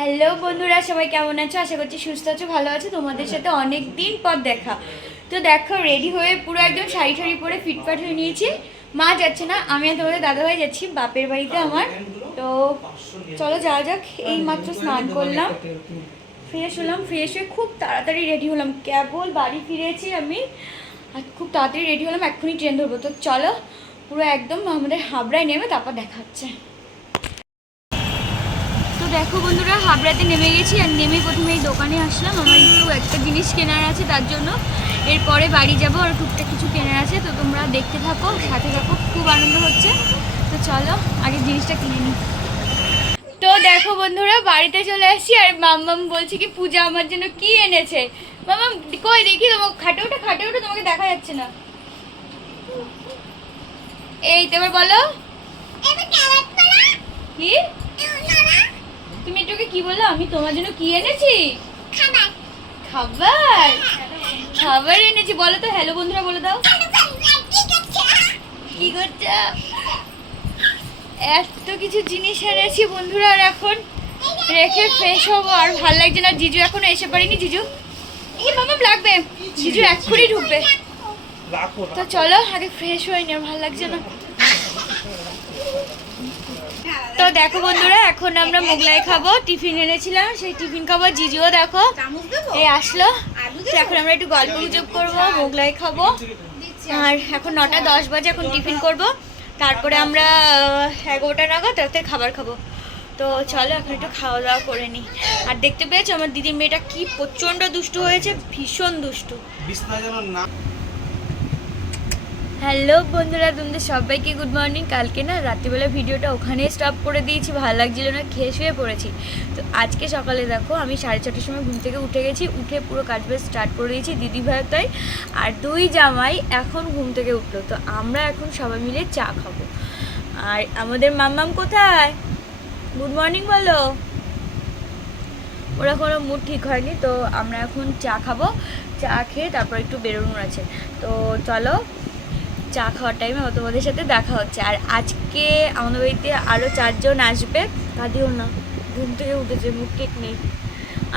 Hello বন্ধুরা, সবাই কেমন আছো? আশা করছি সুস্থ আছো, ভালো আছো। তোমাদের সাথে অনেক দিন পর দেখা। তো দেখো, রেডি হয়ে পুরো একদম শাড়ি ঠাড়ি পরে ফিটফাট হয়ে নিয়েছি। মা যাচ্ছে না, আমি আর তোমাদের দাদাভাই যাচ্ছি বাপের বাড়িতে আমার। তো চলো যাওয়া যাক। এই মাত্র স্নান করলাম, ফ্রেশ হলাম, ফ্রেশ হয়ে খুব তাড়াতাড়ি রেডি হলাম। কেবল বাড়ি ফিরেছি আমি, আর খুব তাড়াতাড়ি রেডি হলাম। এক্ষুনি ট্রেন ধরবো। তো চলো পুরো একদম আমাদের হাবড়ায় নেমে তারপর দেখা হচ্ছে। তো দেখো বন্ধুরা, হাবড়াতে নেমে গেছি। আর নেমে প্রথমে এই দোকানে আসলাম, আমার একটু একটা জিনিস কেনার আছে তার জন্য। এরপরে বাড়ি যাবো, আর টুকটাক কিছু কেনার আছে। তো তোমরা দেখতে থাকো, সাথে থাকো, খুব আনন্দ হচ্ছে। তো চলো আগে জিনিসটা কিনে নিই। তো দেখো বন্ধুরা, বাড়িতে চলে আসছি। আর মাম্মাম বলছে কি পূজা আমার জন্য কি এনেছে। মাম্মাম কই দেখি, তোমাকে খাটে ওঠে, খাটে ওঠে, তোমাকে দেখা যাচ্ছে না। এই তো এবার বলো কি তুমি এটাকে কি বললো? আমি তোমার জন্য কি এনেছি? খাবার খাবার এনেছি। বলো তো, হ্যালো বন্ধুরা বলে দাও। কি করছো? এত কিছু জিনিস এনেছি বন্ধুরা, আর এখন রেখে ফ্রেশ হবো। আর ভাল লাগছে না, জিজু এখনো এসে পারিনি। জিজু এই মামা লাগবে, জিজু এক্ষুনি ঢুকবে। তো চলো আগে ফ্রেশ হয়ে নি, আর ভাল লাগছে না। তো দেখো বন্ধুরা, এখন আমরা মোগলাই খাবো। টিফিন এনেছিলাম, সেই টিফিন খাবো। জিজুও দেখো এই আসলো। এখন আমরা একটু গল্প গুজব করবো, মোগলাই খাবো। আর এখন 9:10 বাজে, এখন টিফিন করব। তারপরে আমরা 11টা নাগাদ রাতে খাবার খাবো। তো চলো এখন একটু খাওয়া দাওয়া করে নিই। আর দেখতে পেয়েছো আমার দিদির মেয়েটা কি প্রচণ্ড দুষ্টু হয়েছে, ভীষণ দুষ্টু। হ্যালো বন্ধুরা, তোমাদের সবাইকে গুড মর্নিং। কালকে না রাত্রিবেলা ভিডিওটা ওখানেই স্টপ করে দিয়েছি, ভালো লাগছিল না, খেয়ে শুয়ে পড়েছি। তো আজকে সকালে দেখো আমি 6:30টার সময় ঘুম থেকে উঠে গেছি, উঠে পুরো কাজবাজ স্টার্ট করে দিয়েছি। দিদি ভাই তাই আর দুই জামাই এখন ঘুম থেকে উঠলো। তো আমরা এখন সবাই মিলে চা খাবো। আর আমাদের মাম্মাম কোথায়? গুড মর্নিং বলো। ওরা কোনো মুড ঠিক হয়নি। তো আমরা এখন চা খাবো, চা খেয়ে তারপর একটু বেরোনোর আছে। তো চলো চা খাওয়ার টাইমে তোমাদের সাথে দেখা হচ্ছে। আর আজকে আমাদের বাড়িতে আরও 4 জন আসবে। কাঁদিও না, ঘুম থেকে উঠেছে, মুখ ঠিক নেই।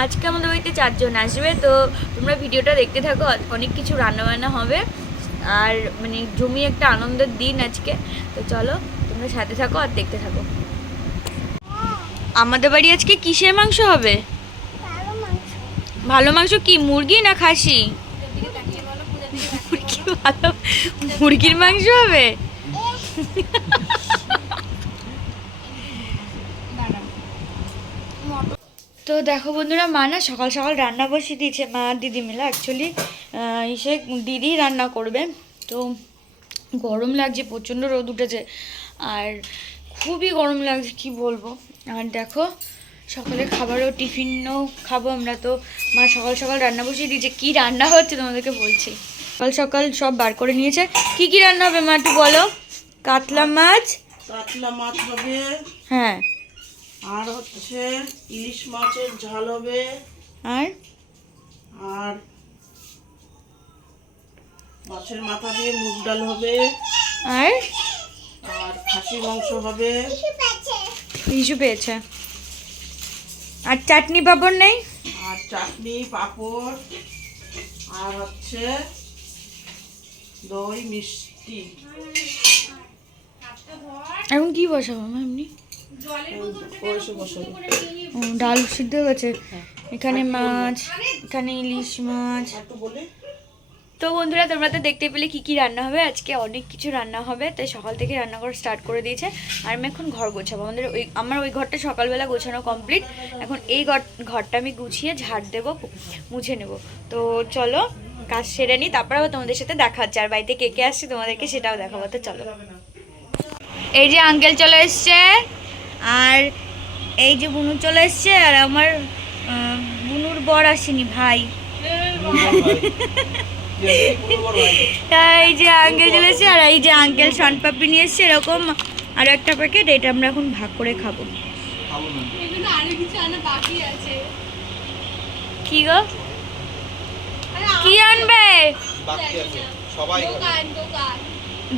আজকে আমাদের বাড়িতে 4 জন আসবে। তো তোমরা ভিডিওটা দেখতে থাকো, অনেক কিছু রান্নাবান্না হবে। আর মানে জমি একটা আনন্দের দিন আজকে। তো চলো তোমরা সাথে থাকো আর দেখতে থাকো। আমাদের বাড়ি আজকে কিসের মাংস হবে? ভালো মাংস কি, মুরগি না খাসি? মুরগির মাংস হবে। তো দেখো বন্ধুরা, মা না সকাল সকাল রান্না বসিয়ে দিয়েছে। মা আর দিদি মিলে অ্যাকচুয়ালি সে দিদি রান্না করবে। তো গরম লাগছে, প্রচণ্ড রোদ উঠেছে, আর খুবই গরম লাগছে, কি বলবো। আর দেখো সকালে খাবারও টিফিনও খাবো আমরা। তো মা সকাল সকাল রান্না বসিয়ে দিয়েছে। কি রান্না হচ্ছে তোমাদেরকে বলছি। সকাল সকাল সব বার করে নিয়েছে। কি কি রান্না হবে মা একটু বলো। কাতলা মাছ হবে, হ্যাঁ, আর হচ্ছে ইলিশ মাছের ঝাল হবে, আর আর মাছের মাথা দিয়ে মুগ ডাল হবে, আর আর খাসি মাংস হবে। কিছু পেয়েছে। আর চাটনি পাঁপড় নেই? আর চাটনি পাঁপড়, আর হচ্ছে দই মিষ্টি। এখন কি বসাবো মা এমনি? ডাল সিদ্ধ হয়ে গেছে। এখানে মাছ, এখানে ইলিশ মাছ। তো বন্ধুরা, তোমরা তো দেখতে পেলে কি কি রান্না হবে। আজকে অনেক কিছু রান্না হবে, তাই সকাল থেকে রান্না করা স্টার্ট করে দিয়েছে। আর আমি এখন ঘর গোছাবো। আমার ওই ঘরটা সকালবেলা গোছানো কমপ্লিট। এখন এই ঘরটা আমি গুছিয়ে ঝাড় দেবো, মুছে নেব। তো চলো কাজ সেরে নিই, তারপর আবার তোমাদের সাথে দেখা হচ্ছে। আর বাড়িতে কে কে আসছে তোমাদেরকে সেটাও দেখাবো। তো চলো। এই যে আঙ্কেল চলে এসছে, আর এই যে বুনু চলে এসছে, আর আমার বুনুর বর আসেনি, ভাই। এই যে আঙ্কেল চলে এসছে, আর এই যে আঙ্কেল শনপাপড়ি নিয়ে এসছে এরকম আর একটা প্যাকেট। এটা আমরা এখন ভাগ করে খাবো। কি গো, কি আনবে?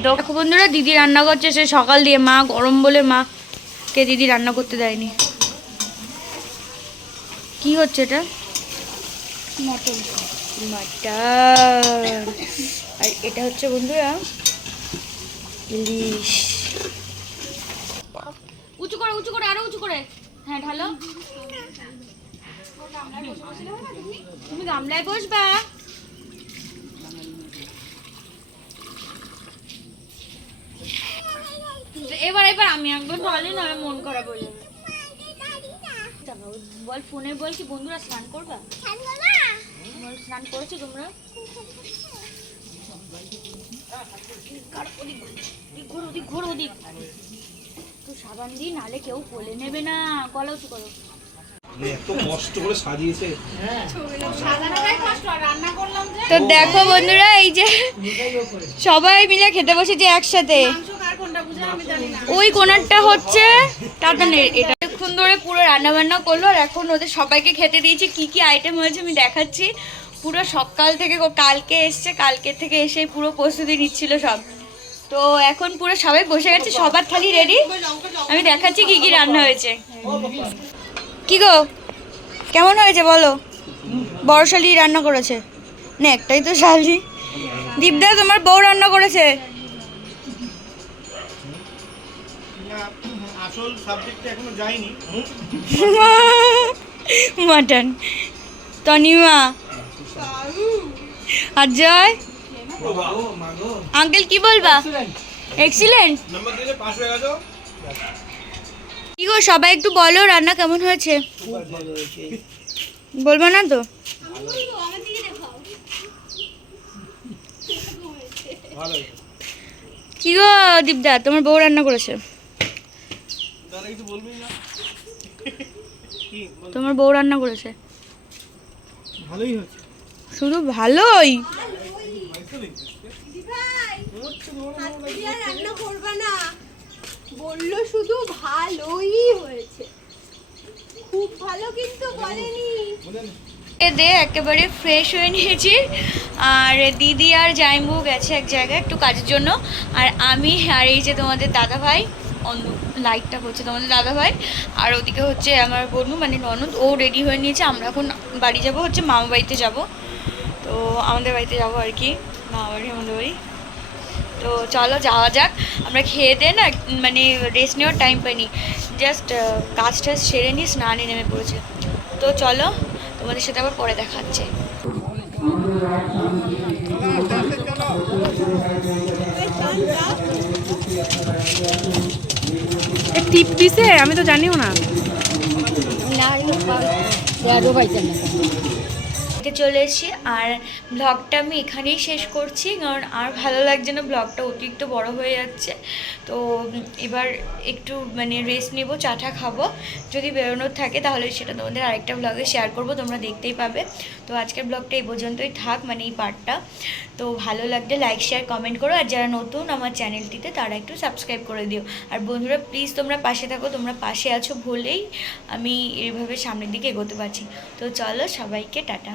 দেখো বন্ধুরা, দিদি রান্না করছে সে সকাল দিয়ে। মা গরম বলে মাকে দিদি রান্না করতে দেয়নি। কি হচ্ছে এটা? মটন। মাটন। আর এটা হচ্ছে বন্ধুরা ইলিশ। উঁচু করে উঁচু করে আরো উঁচু করে। হ্যাঁ ঢালো। তুমি গামলায় বসবা। এবার এবার আমি একবার ঢালি না, মন খারাপ হয়ে যাবে। বল ফোনে বল কি বন্ধুরা স্নান করবা? বল স্নান করেছো তোমরা? ওদিক ঘোর ওদিক। তো সাবান দিয়ে নালে কেউ কোলে নেবে না। গলা উঁচু করো। এত কষ্ট করে সাজিয়েছে। তো দেখো বন্ধুরা, এই যে সবাই মিলে খেতে বসেছে একসাথে। ওই কোনারটা হচ্ছে টাটানের। এটা অনেকক্ষণ ধরে পুরো রান্না বান্না করলো, আর এখন ওদের সবাইকে খেতে দিয়েছি। কি কি আইটেম হয়েছে আমি দেখাচ্ছি। পুরো সকাল থেকে কালকে এসছে, কালকে থেকে এসে পুরো প্রস্তুতি নিচ্ছিল সব। তো এখন পুরো সবাই বসে গেছে, সবার থালি রেডি। আমি দেখাচ্ছি কি কি রান্না হয়েছে। কি গো কেমন হয়েছে বলো? বড় শালি রান্না করেছে না? একটাই তো শালি। দীপদা তোমার বউ রান্না করেছে। আসল সাবজেক্টে এখনো যাইনি। মাটন। তনিমা আর জয় আঙ্কেল কি বলবা? এক্সিলেন্ট। নাম্বার দিলে পাস হয়ে গেছো। কি গো সবাই একটু বলো রান্না কেমন হয়েছে? বলবো না তো? ভালো। কি গো দীপদা তোমার বউ রান্না করেছে? তারা কিছু বলবি না। কি তোমার বউ রান্না করেছে? ভালোই হচ্ছে। শুধু ভালোই? বললো শুধু ভালোই হয়েছে, খুব ভালো কিন্তু বলেনি। দে একেবারে ফ্রেশ হয়ে নিয়েছি। আর দিদি আর জাইম্বু গেছে এক জায়গায় একটু কাজের জন্য। আর আমি আর এই যে তোমাদের দাদা ভাই, লাইটটা হচ্ছে তোমাদের দাদা ভাই। আর ওদিকে হচ্ছে আমার বন্ধু মানে ননদ, ও রেডি হয়ে নিয়েছে। আমরা এখন বাড়ি যাব, হচ্ছে মামা বাড়িতে যাব। তো আমাদের বাড়িতে যাবো আর কি, মামা বাড়ি আমাদের বাড়ি। তো চলো যাওয়া যাক। আমরা খেয়ে দিয়ে না মানে রেস্ট নেওয়ার টাইম পাইনি, জাস্ট কাজ টাজ সেরে নিয়ে স্নানে নেমে পড়েছে। তো চলো তোমাদের সাথে আবার পরে দেখাচ্ছে। টিপ দিছে আমি তো জানিও না। চলে এসেছি আর ব্লগটা আমি এখানেই শেষ করছি, কারণ আর ভালো লাগছে না, ব্লগটা অতিরিক্ত বড় হয়ে যাচ্ছে। তো এবার একটু মানে রেস্ট নেব, চাটা খাবো। যদি বেরোনোর থাকে তাহলে সেটা তোমাদের আরেকটা ব্লগে শেয়ার করব, তোমরা দেখতেই পাবে। তো আজকের ব্লগটা এই পর্যন্তই থাক, মানে এই পার্টটা। তো ভালো লাগলে লাইক শেয়ার কমেন্ট করো, আর যারা নতুন আমার চ্যানেলটিতে তারা একটু সাবস্ক্রাইব করে দিও। আর বন্ধুরা প্লিজ তোমরা পাশে থাকো, তোমরা পাশে আছো বলেই আমি এইভাবে সামনের দিকে এগোতে পারছি। তো চলো সবাইকে টাটা।